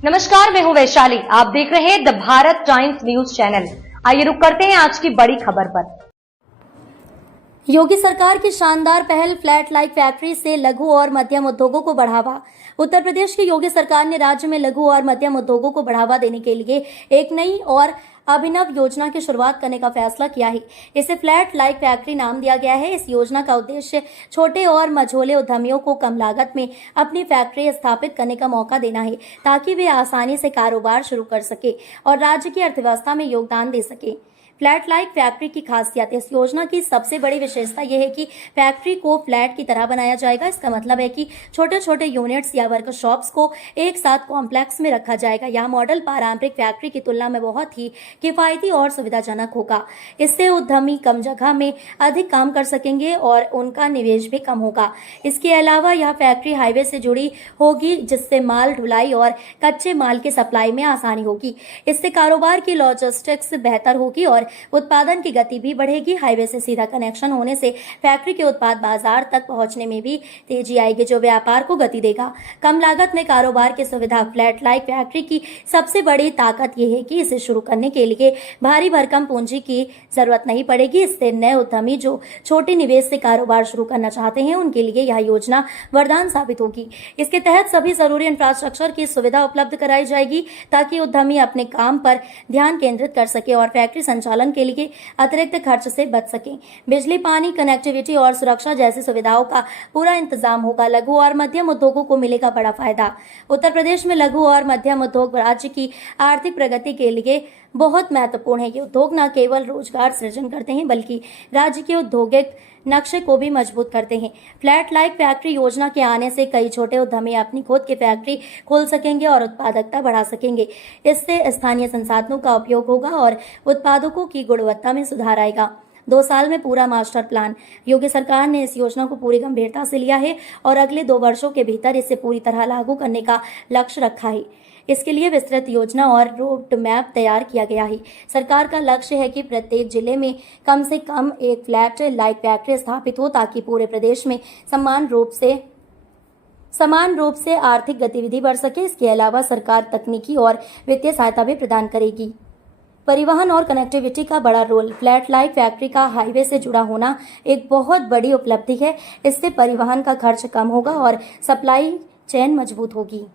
नमस्कार, मैं हूं वैशाली। आप देख रहे हैं the Bharat times news channel. आइए रुक करते हैं आज की बड़ी खबर पर। योगी सरकार की शानदार पहल फ्लैट लाइक फैक्ट्री से लघु और मध्यम उद्योगों को बढ़ावा। उत्तर प्रदेश की योगी सरकार ने राज्य में लघु और मध्यम उद्योगों को बढ़ावा देने के लिए एक नई और अभिनव योजना की शुरुआत करने का फैसला किया है। इसे फ्लैट लाइक फैक्ट्री नाम दिया गया है। इस योजना का उद्देश्य छोटे और मझोले उद्यमियों को कम लागत में अपनी फैक्ट्री स्थापित करने का मौका देना है, ताकि वे आसानी से कारोबार शुरू कर सके और राज्य की अर्थव्यवस्था में योगदान दे सके। फ्लैट लाइक फैक्ट्री की खासियत, इस योजना की सबसे बड़ी विशेषता यह है कि फैक्ट्री को फ्लैट की तरह बनाया जाएगा। इसका मतलब है कि छोटे छोटे यूनिट्स या वर्कशॉप्स को एक साथ कॉम्प्लेक्स में रखा जाएगा। यह मॉडल पारंपरिक फैक्ट्री की तुलना में बहुत ही किफायती और सुविधाजनक होगा। इससे उद्यमी कम जगह में अधिक काम कर सकेंगे और उनका निवेश भी कम होगा। इसके अलावा यह फैक्ट्री हाईवे से जुड़ी होगी, जिससे माल ढुलाई और कच्चे माल के सप्लाई में आसानी होगी। इससे कारोबार की लॉजिस्टिक्स बेहतर होगी और उत्पादन की गति भी बढ़ेगी। हाईवे से सीधा कनेक्शन होने से फैक्ट्री के उत्पाद बाजार तक पहुंचने में भी तेजी आएगी, जो व्यापार को गति देगा। कम लागत में कारोबार की सुविधा, फ्लैट लाइक फैक्ट्री की सबसे बड़ी ताकत यह है कि इसे शुरू करने के लिए भारी भरकम पूंजी की जरूरत नहीं पड़ेगी। इससे नए उद्यमी जो छोटे निवेश से कारोबार शुरू करना चाहते हैं, उनके लिए यह योजना वरदान साबित होगी। इसके तहत सभी जरूरी इंफ्रास्ट्रक्चर की सुविधा उपलब्ध कराई जाएगी, ताकि उद्यमी अपने काम पर ध्यान केंद्रित कर सके और फैक्ट्री संचालन के लिए अतिरिक्त खर्च से बच सकें। बिजली, पानी, कनेक्टिविटी और सुरक्षा जैसी सुविधाओं का पूरा इंतजाम होगा। लघु और मध्यम उद्योगों को मिलेगा बड़ा फायदा। उत्तर प्रदेश में लघु और मध्यम उद्योग राज्य की आर्थिक प्रगति के लिए बहुत महत्वपूर्ण है। ये उद्योग न केवल रोजगार सृजन करते हैं, बल्कि राज्य के औद्योगिक नक्शे को भी मजबूत करते हैं। फ्लैट लाइक फैक्ट्री योजना के आने से कई छोटे उद्यमी अपनी खुद की फैक्ट्री खोल सकेंगे और उत्पादकता बढ़ा सकेंगे। इससे स्थानीय संसाधनों का उपयोग होगा और उत्पादों की गुणवत्ता में सुधार आएगा। 2 साल में पूरा मास्टर प्लान। योगी सरकार ने इस योजना को पूरी गंभीरता से लिया है और अगले 2 वर्षों के भीतर इसे पूरी तरह लागू करने का लक्ष्य रखा है। इसके लिए विस्तृत योजना और रोड मैप तैयार किया गया है। सरकार का लक्ष्य है कि प्रत्येक जिले में कम से कम एक फ्लैट लाइक फैक्ट्री स्थापित हो, ताकि पूरे प्रदेश में समान रूप से आर्थिक गतिविधि बढ़ सके। इसके अलावा सरकार तकनीकी और वित्तीय सहायता भी प्रदान करेगी। परिवहन और कनेक्टिविटी का बड़ा रोल। फ्लैट लाइक फैक्ट्री का हाईवे से जुड़ा होना एक बहुत बड़ी उपलब्धि है। इससे परिवहन का खर्च कम होगा और सप्लाई चेन मजबूत होगी।